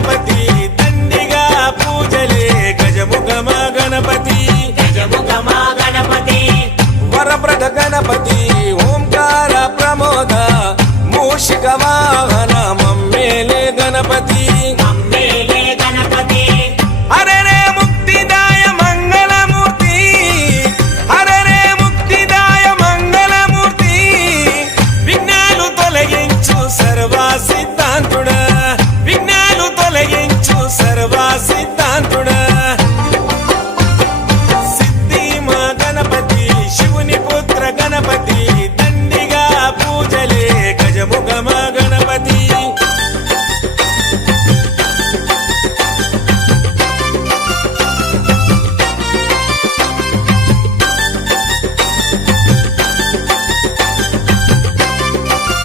గణపతి దండిగా పూజలే గజముఖమ గణపతి వరప్రద గణపతి ఓంకార ప్రమోద మూషిక వాహన మమ్మేలే గణపతి హరరే ముక్తిదాయ మంగళమూర్తి హరరే ముక్తిదాయ మంగళమూర్తి విఘ్నాలు తొలగించు సర్వసిద్ధ